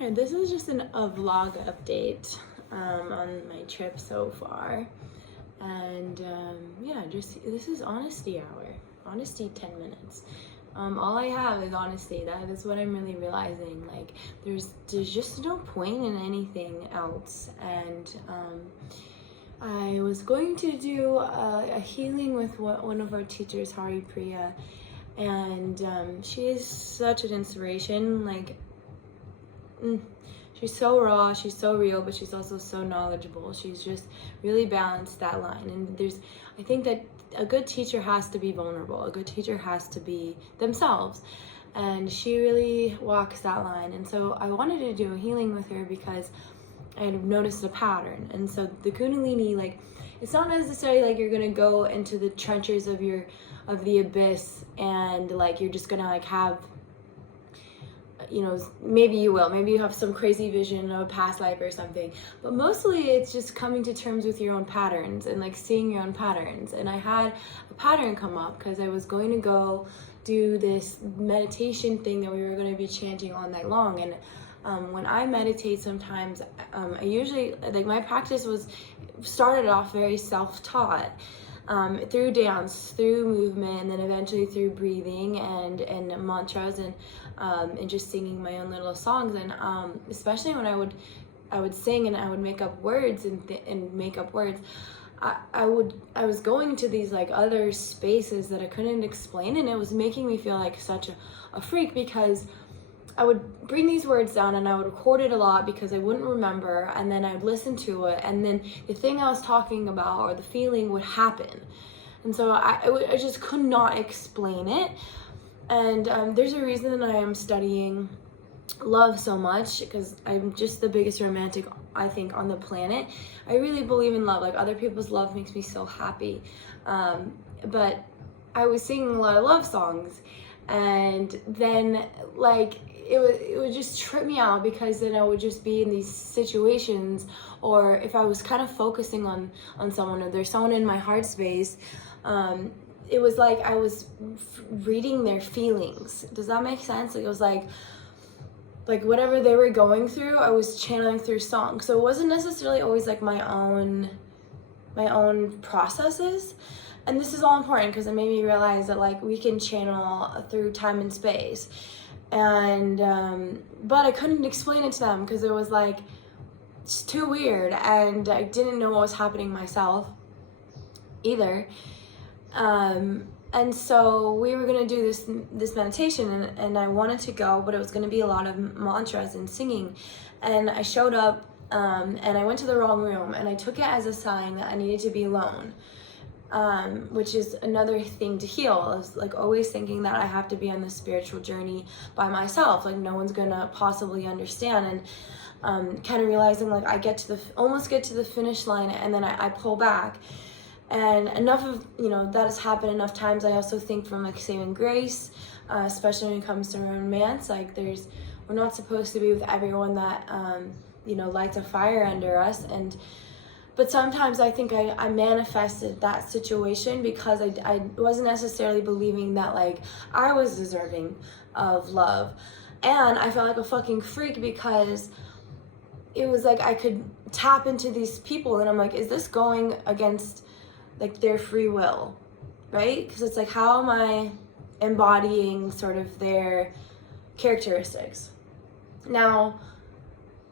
And this is just a vlog update on my trip so far. And yeah, just this is honesty hour. Honesty 10 minutes. All I have is honesty. That is what I'm really realizing. Like there's just no point in anything else. And I was going to do a healing with one of our teachers, Hari Priya, and she is such an inspiration. Like she's so raw, she's so real, but she's also so knowledgeable. She's just really balanced that line. And I think that a good teacher has to be vulnerable. A good teacher has to be themselves. And she really walks that line. And so I wanted to do a healing with her because I had noticed a pattern. And so the Kundalini, like, it's not necessarily like you're gonna go into the trenches of the abyss and like you're just gonna like have, you know, maybe you will, maybe you have some crazy vision of a past life or something, but mostly it's just coming to terms with your own patterns and like seeing your own patterns. And I had a pattern come up because I was going to go do this meditation thing that we were going to be chanting all night long. And when I meditate sometimes, I usually, like, my practice started off very self-taught, through dance, through movement, and then eventually through breathing and mantras and just singing my own little songs. And especially when I would sing and I would make up words and make up words, I was going to these like other spaces that I couldn't explain, and it was making me feel like such a freak, because I would bring these words down and I would record it a lot because I wouldn't remember, and then I'd listen to it, and then the thing I was talking about or the feeling would happen. And so I just could not explain it. And there's a reason that I am studying love so much, because I'm just the biggest romantic, I think, on the planet. I really believe in love. Like, other people's love makes me so happy. But I was singing a lot of love songs, and then like it would just trip me out, because then I would just be in these situations, or if I was kind of focusing on someone, or there's someone in my heart space, it was like I was reading their feelings. Does that make sense? Like, it was like whatever they were going through, I was channeling through song. So it wasn't necessarily always like my own processes. And this is all important because it made me realize that like we can channel through time and space. And but I couldn't explain it to them because it was like, it's too weird, and I didn't know what was happening myself either. And so we were gonna do this meditation, and I wanted to go, but it was gonna be a lot of mantras and singing. And I showed up, and I went to the wrong room, and I took it as a sign that I needed to be alone. Which is another thing to heal. I was like always thinking that I have to be on this spiritual journey by myself, like no one's gonna possibly understand. And kind of realizing like I almost get to the finish line, and then I pull back. And enough of, you know, that has happened enough times. I also think from like saving grace, especially when it comes to romance, like we're not supposed to be with everyone that you know, lights a fire under us. But sometimes I think I manifested that situation because I wasn't necessarily believing that like I was deserving of love. And I felt like a fucking freak because it was like I could tap into these people, and I'm like, is this going against like their free will, right? Because it's like, how am I embodying sort of their characteristics? Now,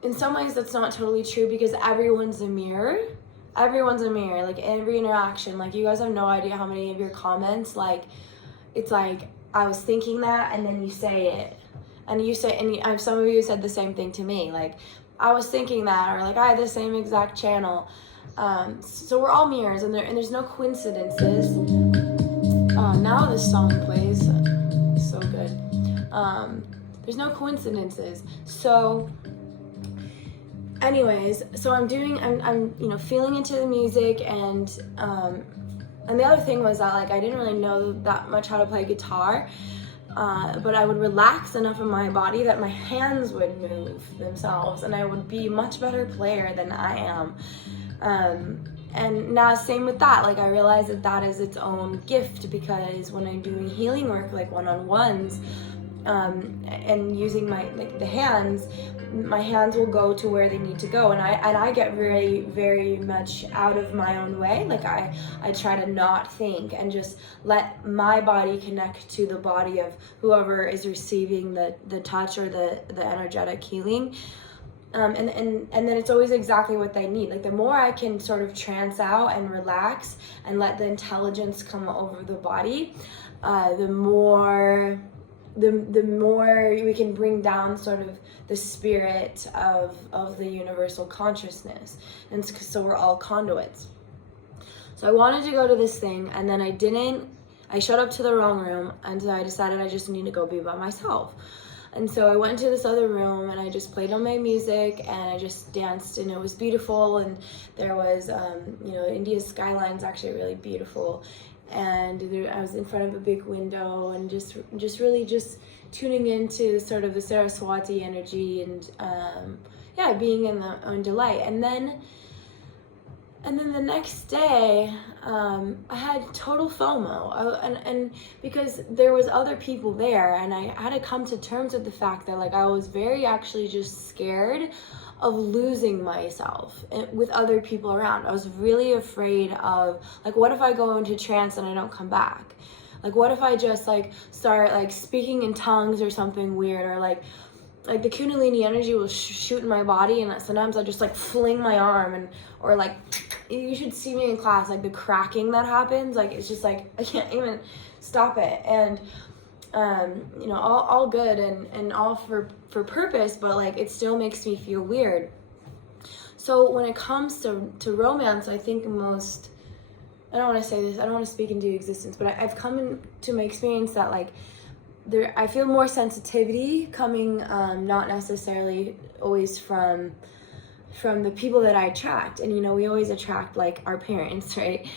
in some ways that's not totally true, because everyone's a mirror. Everyone's a mirror. Like, every interaction, like, you guys have no idea how many of your comments, like, it's like, I was thinking that, and then you say it, and you say, and some of you said the same thing to me, like, I was thinking that, or like, I had the same exact channel. So we're all mirrors, and there's no coincidences. Now this song plays so good. There's no coincidences. So anyways, so I'm you know, feeling into the music, and the other thing was that like I didn't really know that much how to play guitar, but I would relax enough in my body that my hands would move themselves, and I would be a much better player than I am. And now same with that, like I realized that is its own gift, because when I'm doing healing work, like one-on-ones, and using my hands, my hands will go to where they need to go, and I get very, very much out of my own way. Like I try to not think and just let my body connect to the body of whoever is receiving the touch or the energetic healing. And then it's always exactly what they need. Like the more I can sort of trance out and relax and let the intelligence come over the body, the more we can bring down sort of the spirit of the universal consciousness. And so we're all conduits. So I wanted to go to this thing, and then I showed up to the wrong room, and so I decided I just need to go be by myself. And so I went to this other room, and I just played on my music, and I just danced, and it was beautiful. And there was, India's skyline is actually really beautiful. And I was in front of a big window, and just really tuning into sort of the Saraswati energy, and being in the own delight. And then the next day, I had total FOMO, and because there was other people there, and I had to come to terms with the fact that like I was very actually just scared of losing myself with other people around. I was really afraid of like, what if I go into trance and I don't come back? Like, what if I just like start like speaking in tongues or something weird, or like the Kundalini energy will shoot in my body, and sometimes I just like fling my arm, or like, you should see me in class, like the cracking that happens, like it's just like I can't even stop it. And all good and all for purpose, but like it still makes me feel weird. So when it comes to romance, I think I don't want to say this, I don't want to speak into existence, but I've come into my experience that like I feel more sensitivity coming, not necessarily always from the people that I attract. And we always attract like our parents, right?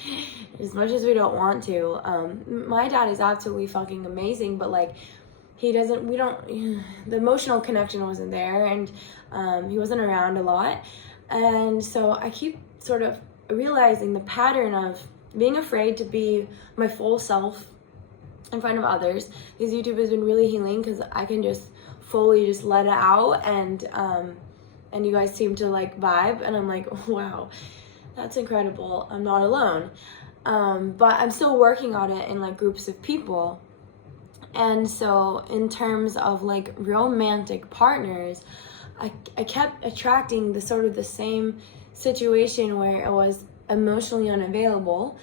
As much as we don't want to. My dad is absolutely fucking amazing, but like the emotional connection wasn't there, and he wasn't around a lot. And so I keep sort of realizing the pattern of being afraid to be my full self in front of others. This YouTube has been really healing because I can just fully just let it out, and you guys seem to like vibe, and I'm like, wow, that's incredible. I'm not alone. But I'm still working on it in like groups of people. And so in terms of like romantic partners, I kept attracting the same situation where I was emotionally unavailable.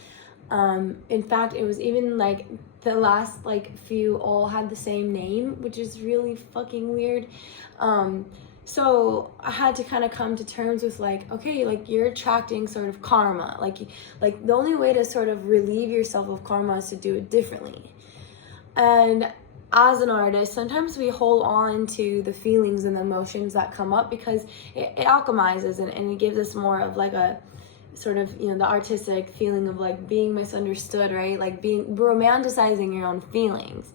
In fact, it was even like the last like few all had the same name, which is really fucking weird. So I had to kind of come to terms with like, okay, like you're attracting sort of karma. Like the only way to sort of relieve yourself of karma is to do it differently. And as an artist, sometimes we hold on to the feelings and the emotions that come up because it alchemizes and it gives us more of like a sort of, the artistic feeling of like being misunderstood, right? Like romanticizing your own feelings.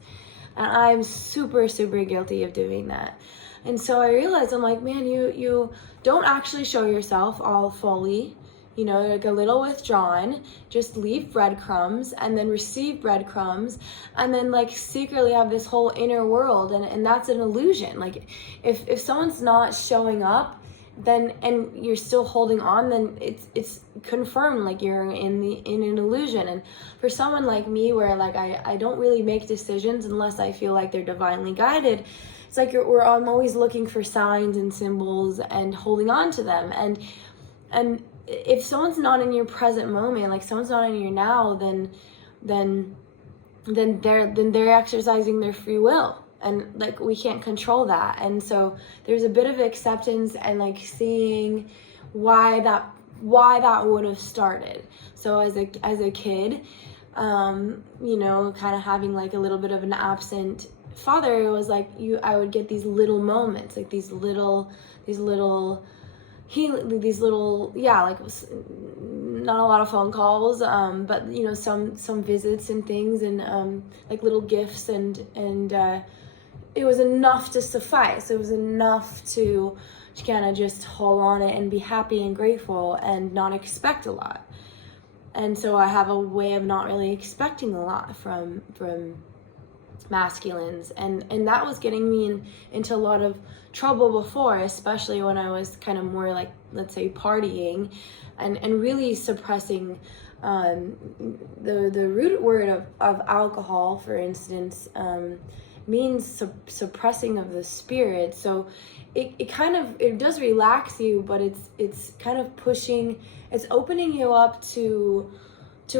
And I'm super, super guilty of doing that. And so I realized, I'm like, man, you don't actually show yourself all fully, like a little withdrawn, just leave breadcrumbs and then receive breadcrumbs, and then like secretly have this whole inner world, and that's an illusion. Like if someone's not showing up, then and you're still holding on, then it's confirmed like you're in an illusion. And for someone like me, where like I don't really make decisions unless I feel like they're divinely guided, it's like I'm always looking for signs and symbols and holding on to them. And if someone's not in your present moment, like someone's not in your now, then they're exercising their free will, and like we can't control that. And so there's a bit of acceptance and like seeing why that would have started. So as a kid, kind of having like a little bit of an absent father, it was like I would get these little moments, like these little like not a lot of phone calls, but some visits and things, and like little gifts, and it was enough to suffice. It was enough to kind of just hold on it and be happy and grateful and not expect a lot. And so I have a way of not really expecting a lot from masculines, and that was getting me into a lot of trouble before, especially when I was kind of more like, let's say, partying and really suppressing the root word of alcohol, for instance, means suppressing of the spirit. So it does relax you, but it's kind of pushing, it's opening you up to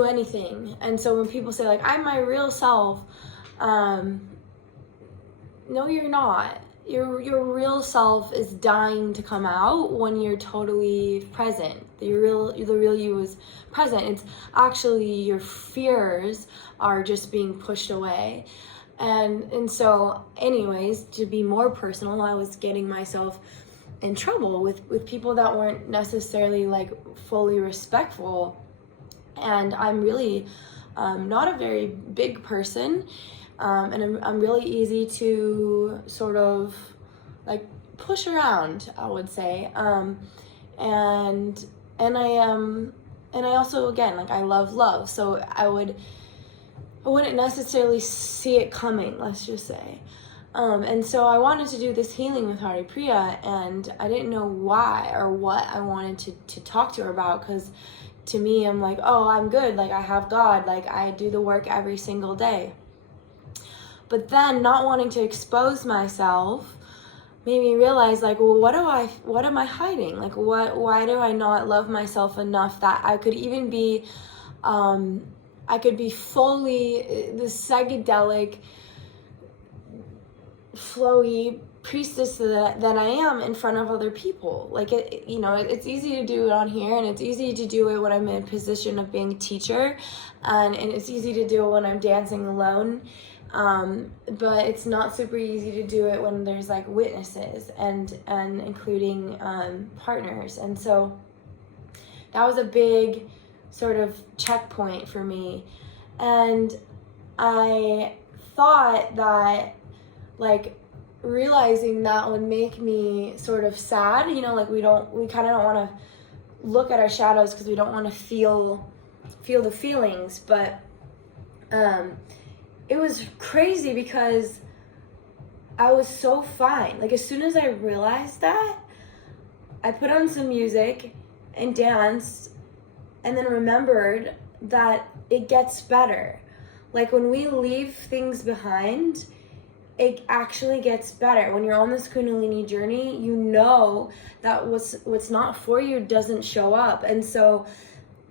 anything. And so when people say like, I'm my real self, no, you're not. Your real self is dying to come out when you're totally present. The real you is present. It's actually your fears are just being pushed away. And so anyways, to be more personal, I was getting myself in trouble with people that weren't necessarily like fully respectful. And I'm really not a very big person. And I'm really easy to sort of like push around, I would say. And I also, again, like, I love love. So I wouldn't necessarily see it coming, let's just say. And so I wanted to do this healing with Haripriya, and I didn't know why or what I wanted to talk to her about, because to me, I'm like, oh, I'm good. Like, I have God. Like, I do the work every single day. But then not wanting to expose myself made me realize, like, well, what am I hiding? Like, why do I not love myself enough that I could even be, I could be fully the psychedelic, flowy priestess that I am in front of other people. Like, it's easy to do it on here, and it's easy to do it when I'm in a position of being a teacher, and it's easy to do it when I'm dancing alone. But it's not super easy to do it when there's like witnesses and including partners. And so that was a big sort of checkpoint for me. And I thought that, like, realizing that would make me sort of sad, like we kind of don't want to look at our shadows because we don't want to feel the feelings. But it was crazy because I was so fine. Like, as soon as I realized that, I put on some music and danced, and then remembered that it gets better. Like, when we leave things behind, it actually gets better. When you're on this Kundalini journey, you know that what's not for you doesn't show up. And so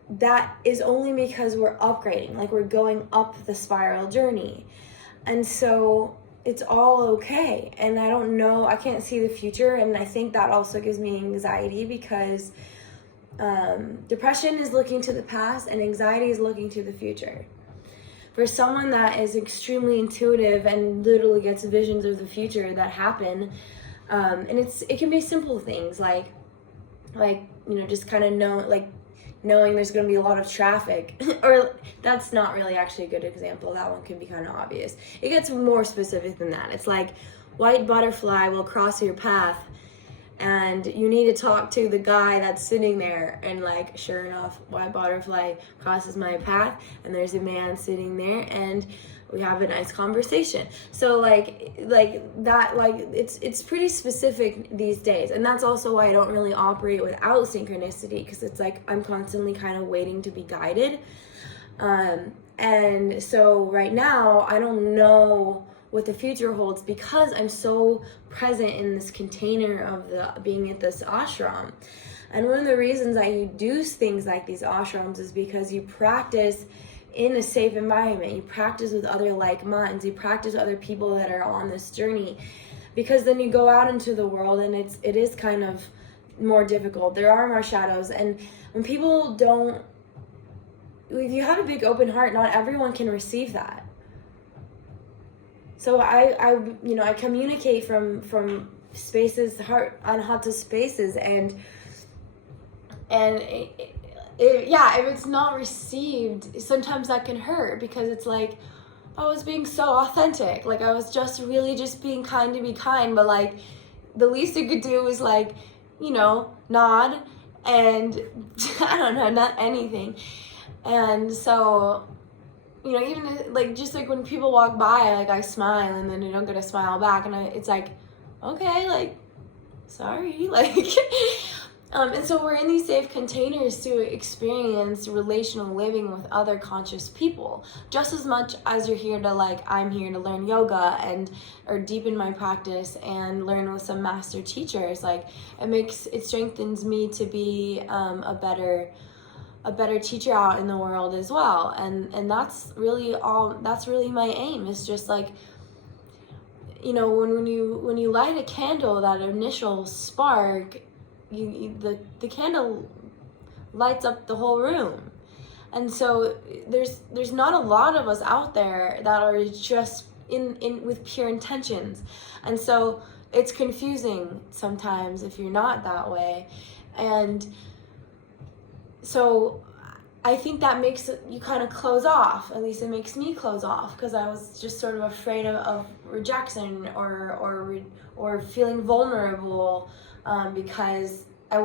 that is only because we're upgrading, like, we're going up the spiral journey. And so it's all okay. And I don't know, I can't see the future. And I think that also gives me anxiety, because depression is looking to the past and anxiety is looking to the future. For someone that is extremely intuitive and literally gets visions of the future that happen, and it can be simple things like just kind of knowing there's going to be a lot of traffic, or that's not really actually a good example. That one can be kind of obvious. It gets more specific than that. It's like, white butterfly will cross your path, and you need to talk to the guy that's sitting there, and like, sure enough, white butterfly crosses my path, and there's a man sitting there, and we have a nice conversation. So like that, like, it's pretty specific these days. And that's also why I don't really operate without synchronicity, because it's like I'm constantly kind of waiting to be guided. And so right now I don't know what the future holds, because I'm so present in this container of being at this ashram. And one of the reasons I do things like these ashrams is because you practice in a safe environment. You practice with other like minds. You practice with other people that are on this journey, because then you go out into the world and it is kind of more difficult. There are more shadows, and when people don't, if you have a big open heart, not everyone can receive that. So I communicate from spaces, heart anahata spaces, and if it's not received, sometimes that can hurt, because it's like, I was being so authentic. Like, I was just really just being kind to be kind, but like, the least you could do was like, nod, and I don't know, not anything. And so you know, even like just like when people walk by, like I smile and then they don't get a smile back, and it's like, okay, like, sorry, like. And so we're in these safe containers to experience relational living with other conscious people, just as much as you're here to, like, I'm here to learn yoga or deepen my practice and learn with some master teachers. Like, it strengthens me to be a better teacher out in the world as well. And that's really my aim. Is just like, you know, when you light a candle, that initial spark, the candle lights up the whole room. And so there's not a lot of us out there that are just in with pure intentions. And so it's confusing sometimes if you're not that way. And so I think that makes you kind of close off. At least it makes me close off, because I was just sort of afraid of rejection or feeling vulnerable, because I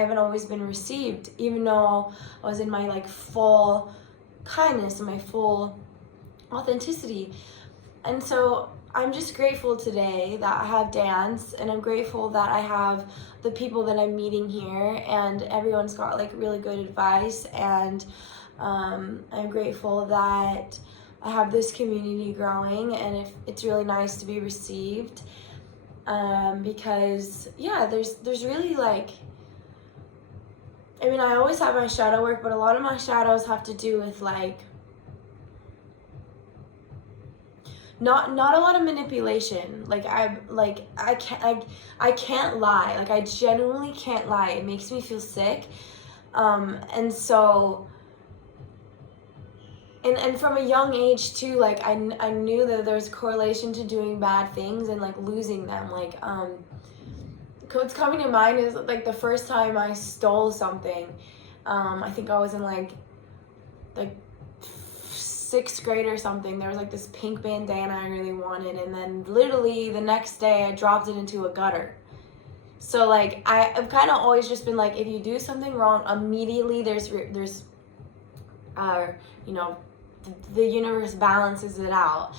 haven't always been received, even though I was in my, like, full kindness and my full authenticity. And so I'm just grateful today that I have dance, and I'm grateful that I have the people that I'm meeting here, and everyone's got, like, really good advice. And I'm grateful that I have this community growing, and it's really nice to be received, because yeah, there's really, like, I mean, I always have my shadow work, but a lot of my shadows have to do with, like, not a lot of manipulation. Like, I can't lie. Like, I genuinely can't lie. It makes me feel sick. And so, and from a young age too, like, I knew that there's a correlation to doing bad things and, like, losing them. Like, what's coming to mind is, like, the first time I stole something. I think I was in like 6th grade or something. There was, like, this pink bandana I really wanted, and then literally the next day I dropped it into a gutter. So, like, I've kind of always just been like, if you do something wrong, immediately there's you know, the universe balances it out.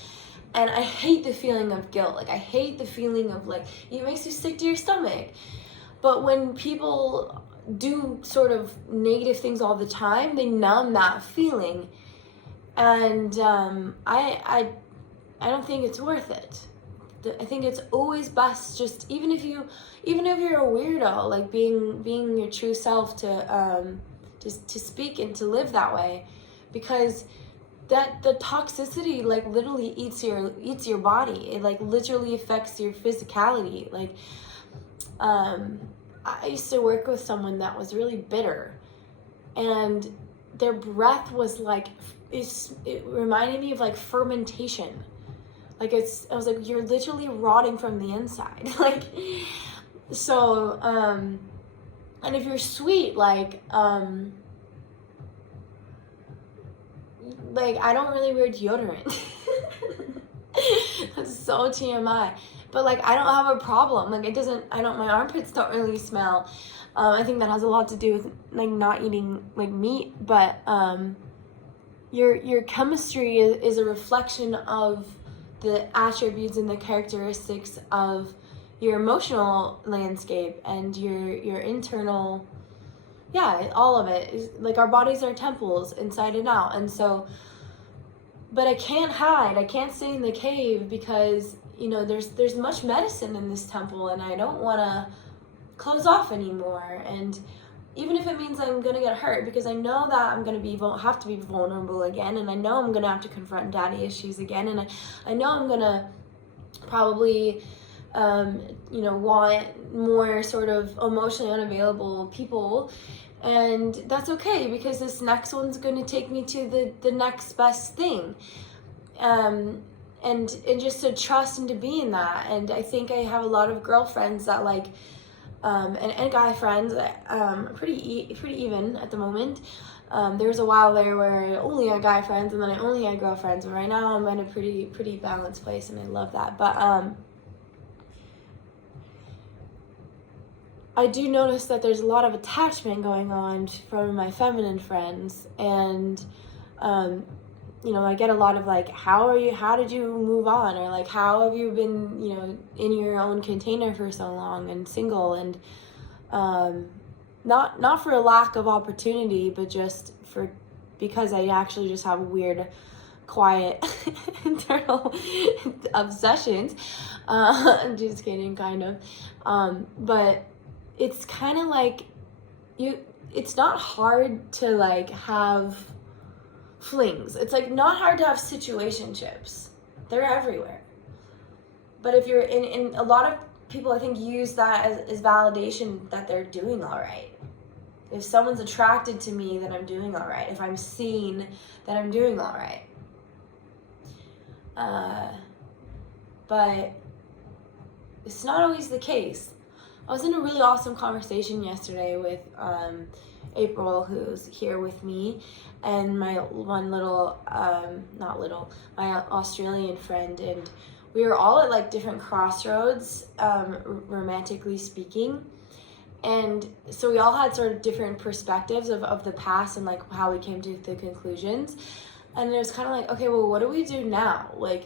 And I hate the feeling of guilt. Like, I hate the feeling of, like, it makes you sick to your stomach. But when people do sort of negative things all the time, they numb that feeling. And I don't think it's worth it. I think it's always best, just even if you're a weirdo, like, being your true self, to speak and to live that way, because that the toxicity, like, literally eats your body. It, like, literally affects your physicality. Like, I used to work with someone that was really bitter, and their breath was like, it reminded me of, like, fermentation. Like, I was like, you're literally rotting from the inside. Like, so, and if you're sweet, like, I don't really wear deodorant. That's so TMI. But, like, I don't have a problem. Like, my armpits don't really smell. I think that has a lot to do with, like, not eating, like, meat. But your chemistry is a reflection of the attributes and the characteristics of your emotional landscape and your internal, yeah, all of it is, like, our bodies are temples inside and out. And so, but I can't hide. I can't stay in the cave, because, you know, there's much medicine in this temple, and I don't want to close off anymore. And even if it means I'm gonna get hurt, because I know that I'm gonna have to be vulnerable again, and I know I'm gonna have to confront daddy issues again, and I know I'm gonna probably you know, want more sort of emotionally unavailable people. And that's okay, because this next one's going to take me to the next best thing. And just to trust and to be in that. And I think I have a lot of girlfriends that, like, and guy friends that pretty even at the moment. There was a while there where I only had guy friends, and then I only had girlfriends. But right now I'm in a pretty balanced place, and I love that. But I do notice that there's a lot of attachment going on from my feminine friends, and you know, I get a lot of like, how did you move on? Or like, how have you been, you know, in your own container for so long and single? And not for a lack of opportunity, but just because I actually just have weird, quiet, internal obsessions. I'm just kidding, kind of. But it's kind of like, it's not hard to like have flings. It's like not hard to have situationships. They're everywhere. But if you're in a lot of people, I think, use that as validation that they're doing all right. If someone's attracted to me, then I'm doing all right. If I'm seen, then I'm doing all right. But it's not always the case. I was in a really awesome conversation yesterday with April, who's here with me, and my one little, my Australian friend, and we were all at like different crossroads, romantically speaking. And so we all had sort of different perspectives of the past and like how we came to the conclusions. And it was kind of like, okay, well, what do we do now? Like,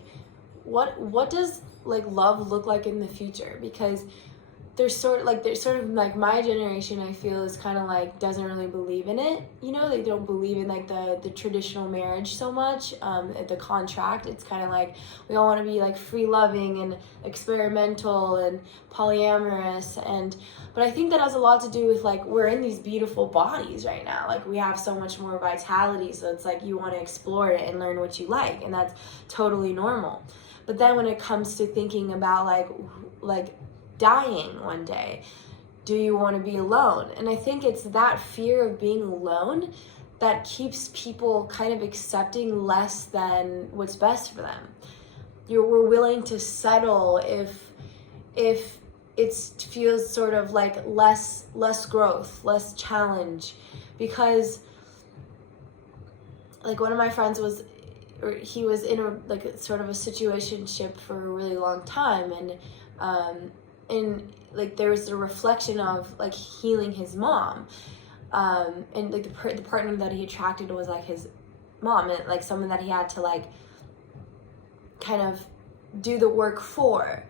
what does like love look like in the future? Because there's sort of like my generation, I feel, is kind of like doesn't really believe in it. You know, they don't believe in like the traditional marriage so much, the contract. It's kind of like we all want to be like free loving and experimental and polyamorous, but I think that has a lot to do with like we're in these beautiful bodies right now. Like we have so much more vitality, so it's like you want to explore it and learn what you like, and that's totally normal. But then when it comes to thinking about like dying one day, do you want to be alone? And I think it's that fear of being alone that keeps people kind of accepting less than what's best for them. We're willing to settle if it feels sort of like less growth, less challenge, because like one of my friends he was in a like sort of a situationship for a really long time, and like there was a reflection of like healing his mom, and like the partner that he attracted was like his mom, and like someone that he had to like kind of do the work for.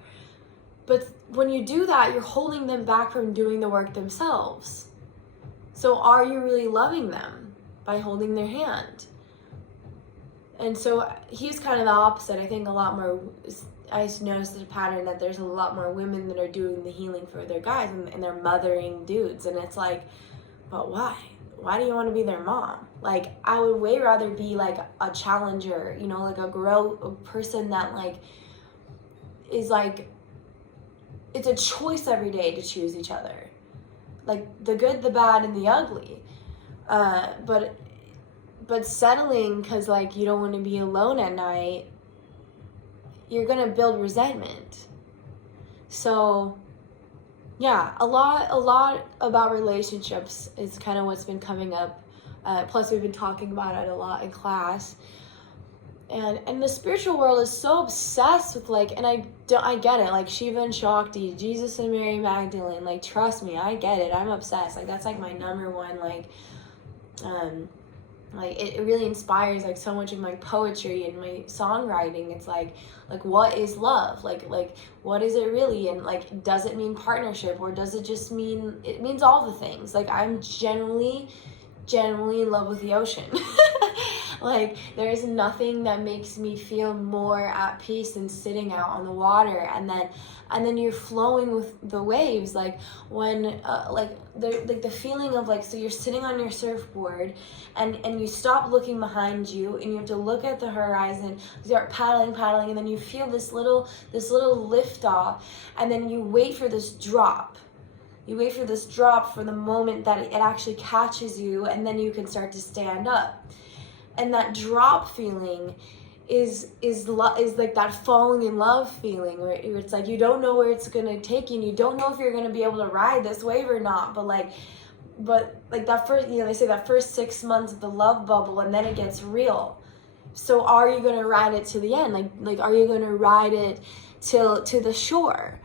But when you do that, you're holding them back from doing the work themselves. So are you really loving them by holding their hand? And so he's kind of the opposite. I think a lot more, I noticed a pattern that there's a lot more women that are doing the healing for their guys, and they're mothering dudes. And it's like, but why? Why do you want to be their mom? Like, I would way rather be like a challenger, you know, like a person that like is like, it's a choice every day to choose each other. Like the good, the bad, and the ugly. But settling because like you don't want to be alone at night, you're gonna build resentment. So yeah, a lot about relationships is kind of what's been coming up. Plus we've been talking about it a lot in class. And the spiritual world is so obsessed with like, and I get it, like Shiva and Shakti, Jesus and Mary Magdalene, like trust me, I get it, I'm obsessed. Like that's like my number one, like it really inspires like so much of my poetry and my songwriting. It's like what is love? Like what is it really? And like, does it mean partnership, or does it just mean, it means all the things? Like I'm genuinely in love with the ocean. Like there's nothing that makes me feel more at peace than sitting out on the water, and then you're flowing with the waves. Like when the feeling of like, so you're sitting on your surfboard and you stop looking behind you and you have to look at the horizon, you start paddling, and then you feel this little lift off, and then you wait for this drop. You wait for this drop for the moment that it actually catches you, and then you can start to stand up. And that drop feeling is like that falling in love feeling, where it's like you don't know where it's gonna take you, and you don't know if you're gonna be able to ride this wave or not. But that first, you know, they say that first 6 months of the love bubble, and then it gets real. So are you gonna ride it to the end? Like are you gonna ride it to the shore?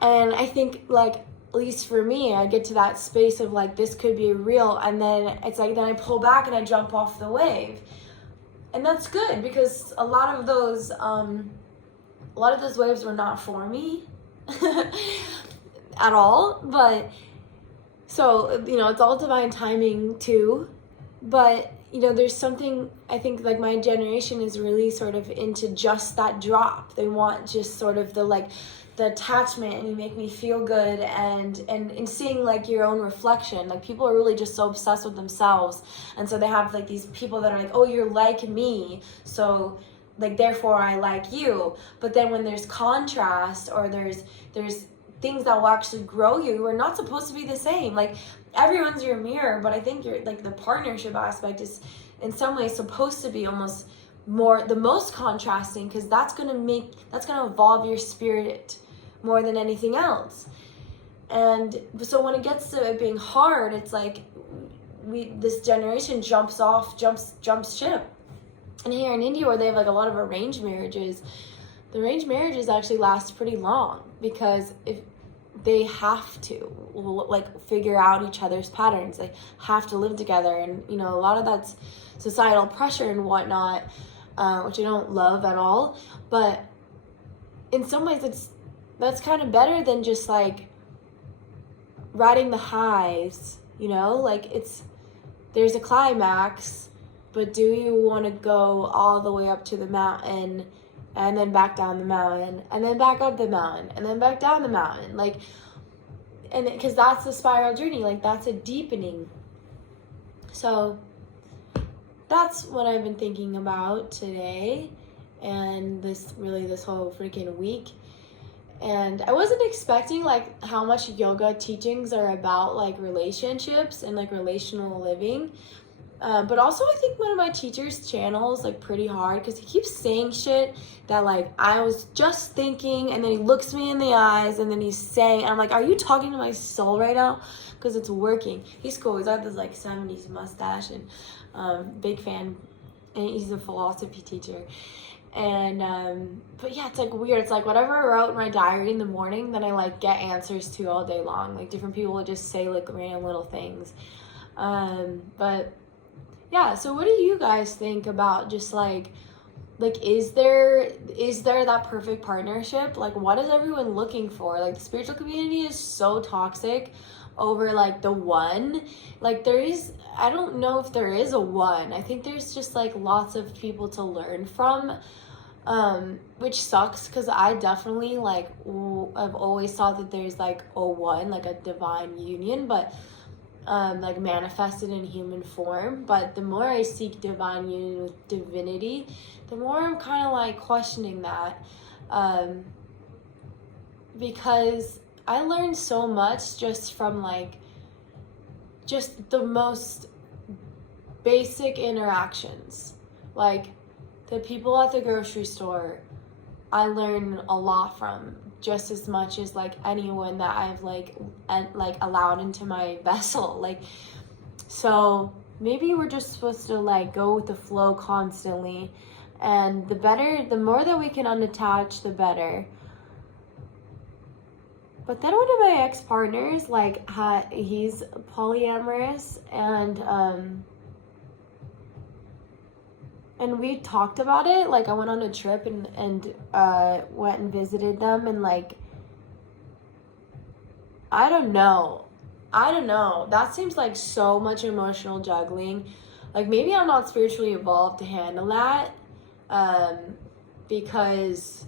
And I think like, at least for me, I get to that space of like, this could be real, and then it's like, then I pull back and I jump off the wave. And that's good, because a lot of those waves were not for me at all. But so, you know, it's all divine timing too. But, you know, there's something, I think, like, my generation is really sort of into just that drop. They want just sort of the attachment, and you make me feel good, and in seeing, like, your own reflection. Like, people are really just so obsessed with themselves, and so they have, like, these people that are like, oh, you're like me, so, like, therefore I like you. But then when there's contrast, or there's things that will actually grow you, we're not supposed to be the same. Like, everyone's your mirror, but I think you're, like, the partnership aspect is in some ways supposed to be almost the most contrasting, because that's gonna evolve your spirit more than anything else. And so when it gets to it being hard, it's like this generation jumps ship. And here in India, where they have, like, a lot of arranged marriages, the arranged marriages actually last pretty long, because if they have to, like, figure out each other's patterns, they have to live together. And, you know, a lot of that's societal pressure and whatnot, which I don't love at all. But in some ways, that's kind of better than just, like, riding the highs, you know? Like, there's a climax, but do you want to go all the way up to the mountain, and then back down the mountain, and then back up the mountain, and then back down the mountain? Like, and because that's the spiral journey, like, that's a deepening. So that's what I've been thinking about today, and this whole freaking week. And I wasn't expecting, like, how much yoga teachings are about, like, relationships and, like, relational living. But also, I think one of my teachers' channels, like, pretty hard, because he keeps saying shit that, like, I was just thinking, and then he looks me in the eyes, and then he's saying, and I'm like, are you talking to my soul right now? Because it's working. He's cool. He's got this, like, 70s mustache, and big fan, and he's a philosophy teacher. And but yeah, it's, like, weird. It's like whatever I wrote in my diary in the morning, then I, like, get answers to all day long. Like, different people will just say, like, random little things. But yeah, so what do you guys think about just like is there that perfect partnership? Like, what is everyone looking for? Like, the spiritual community is so toxic over, like, the one. Like, I don't know if there is a one. I think there's just, like, lots of people to learn from, which sucks, because I definitely, like, I've always thought that there's, like, a one, like a divine union, but like, manifested in human form. But the more I seek divine union with divinity, the more I'm kind of, like, questioning that, because I learned so much just from, like, just the most basic interactions. Like, the people at the grocery store, I learn a lot from, just as much as, like, anyone that I've, like, allowed into my vessel. Like, so maybe we're just supposed to, like, go with the flow constantly, and the more that we can unattach, the better. But then one of my ex-partners, like, he's polyamorous, and we talked about it. Like, I went on a trip and went and visited them, and, like, I don't know. That seems like so much emotional juggling. Like, maybe I'm not spiritually evolved to handle that, because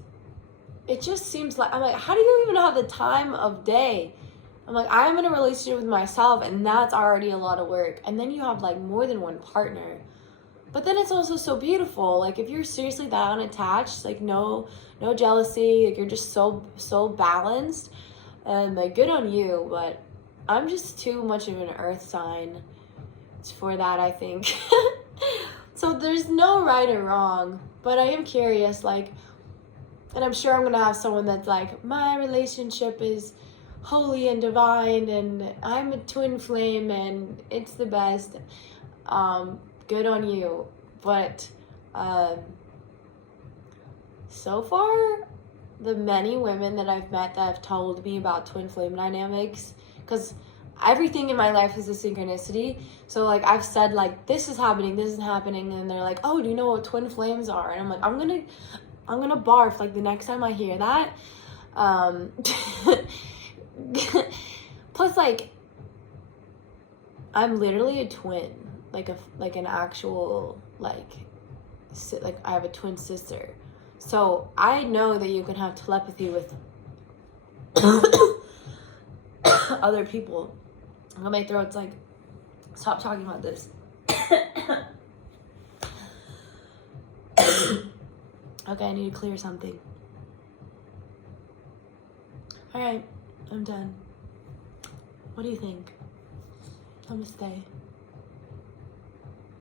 it just seems like, I'm like, how do you even have the time of day? I'm like, I'm in a relationship with myself, and that's already a lot of work. And then you have, like, more than one partner. But then it's also so beautiful. Like, if you're seriously that unattached, like, no jealousy, like, you're just so balanced, and, like, good on you. But I'm just too much of an earth sign for that, I think. So there's no right or wrong, but I am curious, like, and I'm sure I'm gonna have someone that's like, my relationship is holy and divine, and I'm a twin flame, and it's the best. Good on you. But so far, the many women that I've met that have told me about twin flame dynamics, because everything in my life is a synchronicity. So like I've said like this is happening, and they're like, oh, do you know what twin flames are? And I'm like, I'm gonna barf like the next time I hear that. Plus, like, I'm literally a twin, like an actual like I have a twin sister. So I know that you can have telepathy with other people. My throat's like, stop talking about this. Okay, I need to clear something. All right, I'm done. What do you think? Namaste.